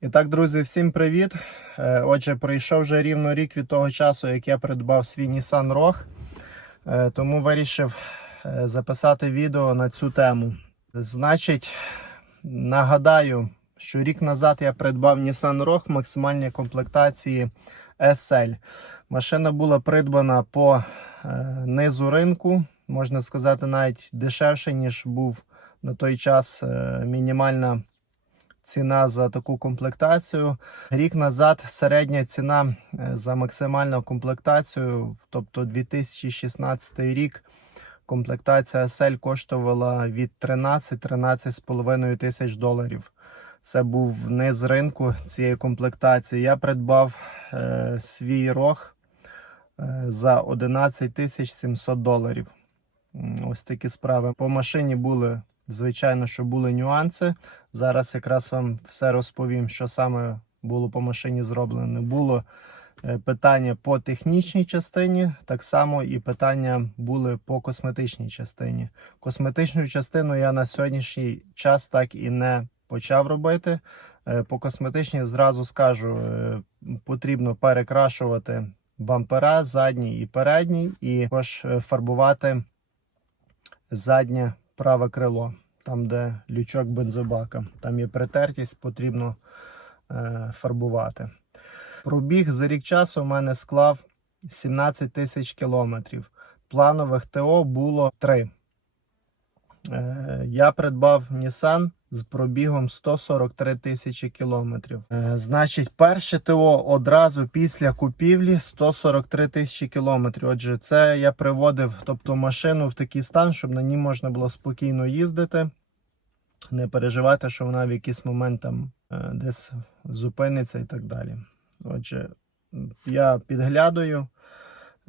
І так, друзі, всім привіт. Е, Отже, пройшов вже рівно рік від того часу, як я придбав свій Nissan Rogue. Е, Тому вирішив е, записати відео на цю тему. Значить, нагадаю, що рік назад я придбав Nissan Rogue максимальній комплектації SL. Машина була придбана по низу ринку, можна сказати, навіть дешевше, ніж був на той час мінімальна ціна за таку комплектацію. Рік назад середня ціна е, за максимальну комплектацію, тобто 2016 рік, комплектація SL коштувала від 13-13,5 тисяч доларів. Це був низ ринку цієї комплектації. Я придбав е, свій рог е, за 11 тисяч 700 доларів. Ось такі справи. По машині були, звичайно, що були нюанси. Зараз якраз вам все розповім, що саме було по машині зроблено. Було е, питання по технічній частині, так само і питання були по косметичній частині. Косметичну частину я на сьогоднішній час так і не почав робити. Е, По косметичній зразу скажу, е, потрібно перекрашувати бампера, задній і передній, і також фарбувати заднє праве крило, там, де лючок бензобака. Там є притертість, потрібно е, фарбувати. Пробіг за рік часу у мене склав 17 тисяч кілометрів. Планових ТО було 3. Е, я придбав Nissan з пробігом 143 тисячі кілометрів. Е, Значить, перше ТО одразу після купівлі 143 тисячі кілометрів. Отже, це я приводив тобто, машину в такий стан, щоб на ній можна було спокійно їздити, не переживати, що вона в якийсь момент там е, десь зупиниться і так далі. Отже, я підглядаю.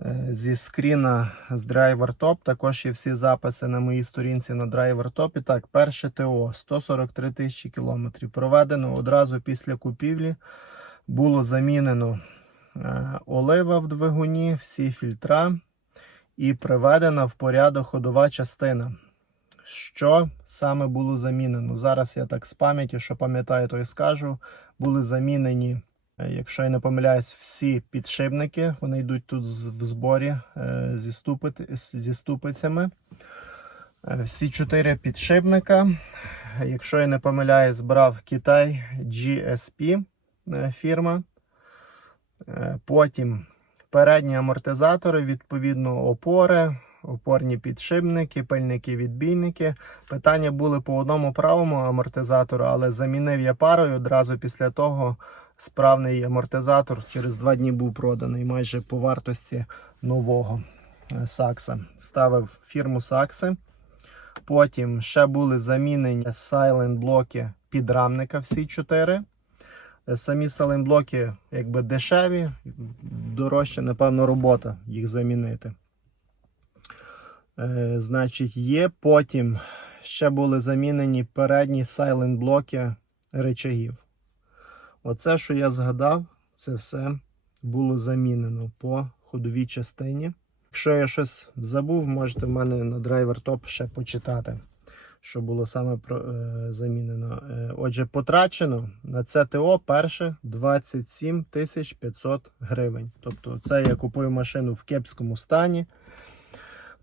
Е, Зі скріна з Driver Top також є всі записи на моїй сторінці на Driver Top. І так, перше ТО 143 тисячі кілометрів. Проведено одразу після купівлі. Було замінено е, олива в двигуні, всі фільтра і приведена в порядок ходова частина. Що саме було замінено? Зараз я так з пам'яті, що пам'ятаю, то і скажу. Були замінені Якщо я не помиляюсь, всі підшипники вони йдуть тут в зборі е, зі, ступит, зі ступицями. Е, Всі чотири підшипника. Е, Якщо я не помиляюсь, брав Китай GSP е, фірма. Е, Потім передні амортизатори, відповідно, опори, опорні підшипники, пильники, відбійники. Питання були по одному правому амортизатору, але замінив я парою одразу після того справний амортизатор через два дні був проданий майже по вартості нового е, Сакса. Ставив фірму Сакси. Потім ще були замінені silent блоки підрамника всі чотири. Е, Самі silent блоки якби дешеві, дорожча, напевно, робота їх замінити. Е, значить, є. Потім ще були замінені передні silent блоки речагів. Оце, що я згадав, це все було замінено по ходовій частині. Якщо я щось забув, можете в мене на драйвер топ ще почитати, що було саме про, е, замінено. Е, отже, потрачено на це ТО перше 27 500 гривень. Тобто, це я купую машину в кепському стані.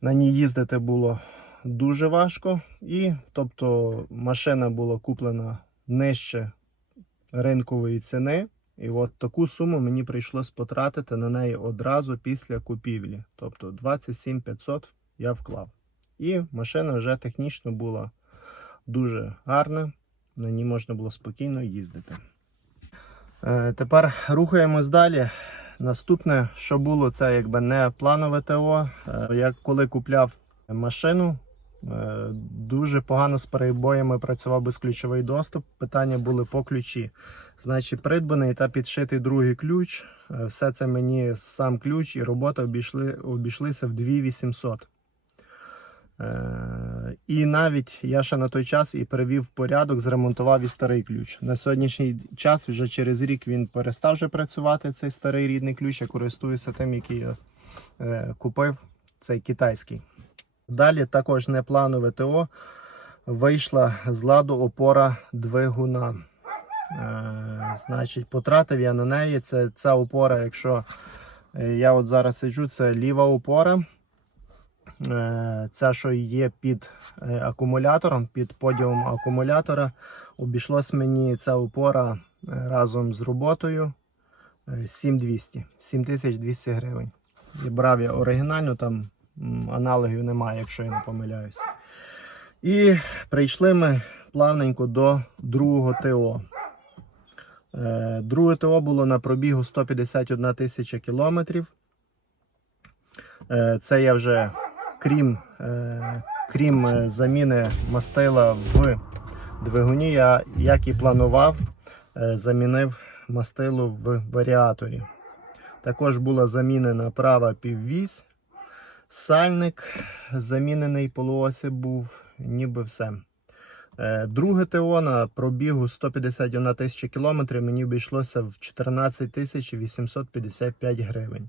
На ній їздити було дуже важко. І тобто машина була куплена нижче ринкової ціни. І от таку суму мені прийшлось потратити на неї одразу після купівлі. Тобто 27 500 я вклав. І машина вже технічно була дуже гарна, на ній можна було спокійно їздити. Е, тепер рухаємось далі. Наступне, що було, це якби не планове ТО. Е, я коли купляв машину, Дуже погано з перебоями працював безключовий доступ. Питання були по ключі. Значить, придбаний та підшитий другий ключ. Е, Все це мені сам ключ і робота обійшли, обійшлися в 2800. Е, І навіть я ще на той час і перевів порядок, зремонтував і старий ключ. На сьогоднішній час, вже через рік він перестав вже працювати, цей старий рідний ключ. Я користуюся тим, який я е, купив, цей китайський. Далі також непланове ТО вийшла з ладу опора двигуна. Е, значить, потратив я на неї. Це ця опора, якщо е, я от зараз сиджу, це ліва опора. Е, Ця, що є під е, акумулятором, під подіумом акумулятора, обійшлось мені ця опора е, разом з роботою е, 7200, 7200 гривень. І брав я оригінальну, там аналогів немає, якщо я не помиляюсь. І прийшли ми плавненько до другого ТО. Е, Друге ТО було на пробігу 151 тисяча кілометрів. Е, Це я вже крім, е, крім заміни мастила в двигуні, я, як і планував, замінив мастило в варіаторі. Також була замінена права піввісь, сальник замінений полуосі був, ніби все. Е, Друге ТО на пробігу 151 тисяча кілометрів мені обійшлося в 14 тисяч 855 гривень.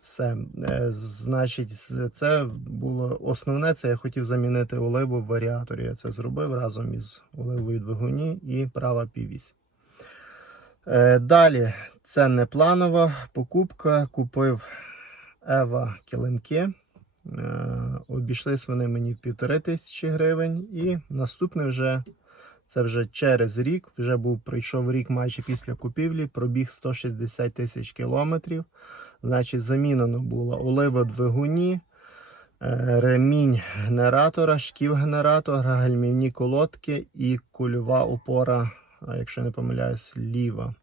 Все, Е, значить, це було основне. Це я хотів замінити оливу в варіаторі. Я це зробив разом із оливою двигуні і права півісь. Е, Далі, це не планова покупка. Купив Ева килимки. Е, Обійшлись вони мені в півтори тисячі гривень. І наступне вже це вже через рік. Вже був пройшов рік майже після купівлі, пробіг 160 тисяч кілометрів. Значить, замінено було олива двигуні, е, ремінь генератора, шків генератора, гальмівні колодки і кульова опора, якщо не помиляюсь, ліва.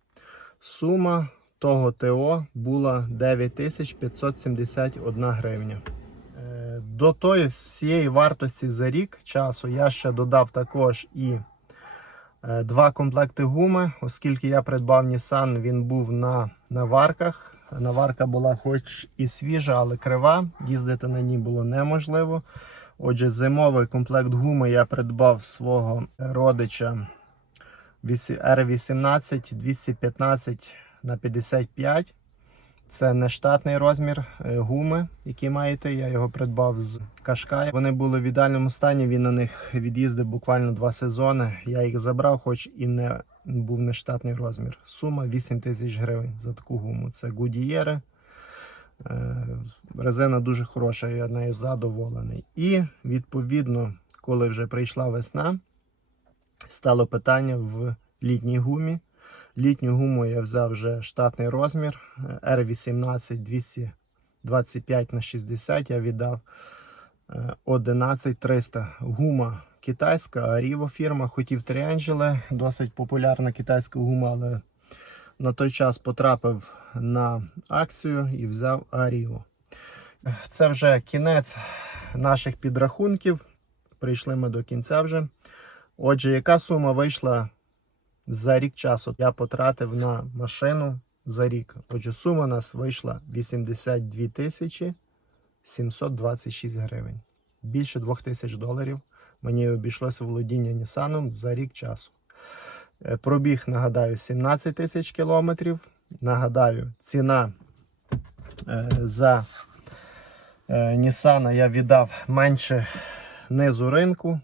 Сума того ТО була 9571 гривня. Е, До тої всієї вартості за рік часу я ще додав також і е, два комплекти гуми, оскільки я придбав Nissan, він був на наварках. Наварка була хоч і свіжа, але крива. Їздити на ній було неможливо. Отже, зимовий комплект гуми я придбав свого родича R18 215 на 55. Це не штатний розмір е, гуми, які маєте. Я його придбав з Кашкая. Вони були в ідеальному стані. Він на них від'їздив буквально два сезони. Я їх забрав, хоч і не був не штатний розмір. Сума 8 тисяч гривень за таку гуму. Це Гудієри. Е, Резина дуже хороша, я нею задоволений. І відповідно, коли вже прийшла весна, стало питання в літній гумі. Літню гуму я взяв вже штатний розмір е, R18 225 на 60 я віддав е, 11300. Гума китайська, Arrivo фірма. Хотів Triangelo, досить популярна китайська гума, але на той час потрапив на акцію і взяв Arrivo. Це вже кінець наших підрахунків. Прийшли ми до кінця вже. Отже, яка сума вийшла за рік часу? Я потратив на машину за рік. Отже, сума у нас вийшла 82 тисячі 726 гривень. Більше 2 тисяч доларів мені обійшлося володіння Нісаном за рік часу. Е, Пробіг, нагадаю, 17 тисяч кілометрів. Нагадаю, ціна е, за е, Нісана я віддав менше низу ринку.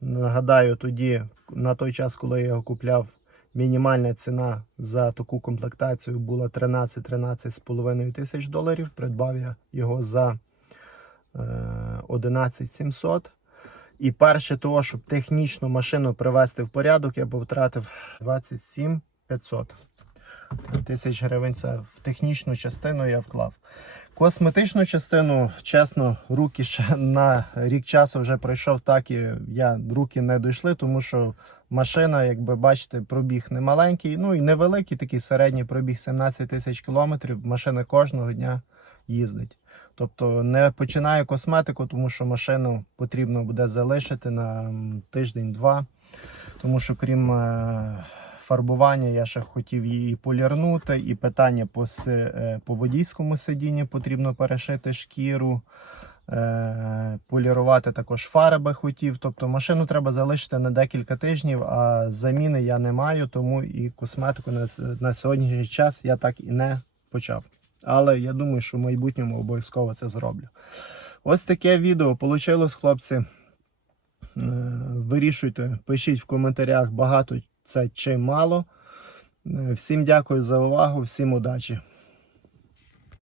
Нагадаю, тоді, на той час, коли я його купляв, мінімальна ціна за таку комплектацію була 13-13,5 тисяч доларів. Придбав я його за е, 11 700. І перше того, щоб технічну машину привести в порядок, я потратив 27 500 тисяч гривень. Це в технічну частину я вклав. Косметичну частину, чесно, руки ще на рік часу вже пройшов так, і я руки не дійшли, тому що машина, як ви бачите, пробіг не маленький, ну і невеликий, такий середній пробіг 17 тисяч кілометрів. Машина кожного дня їздить. Тобто не починаю косметику, тому що машину потрібно буде залишити на тиждень-два. Тому що крім е, фарбування, я ще хотів її полірнути, і питання по, е, по водійському сидінню потрібно перешити шкіру. Е, полірувати також фари би хотів. Тобто машину треба залишити на декілька тижнів, а заміни я не маю, тому і косметику на, на сьогоднішній час я так і не почав. Але я думаю, що в майбутньому обов'язково це зроблю. Ось таке відео вийшло, хлопці. Е, Вирішуйте, пишіть в коментарях багато це чимало. Е, Всім дякую за увагу, всім удачі!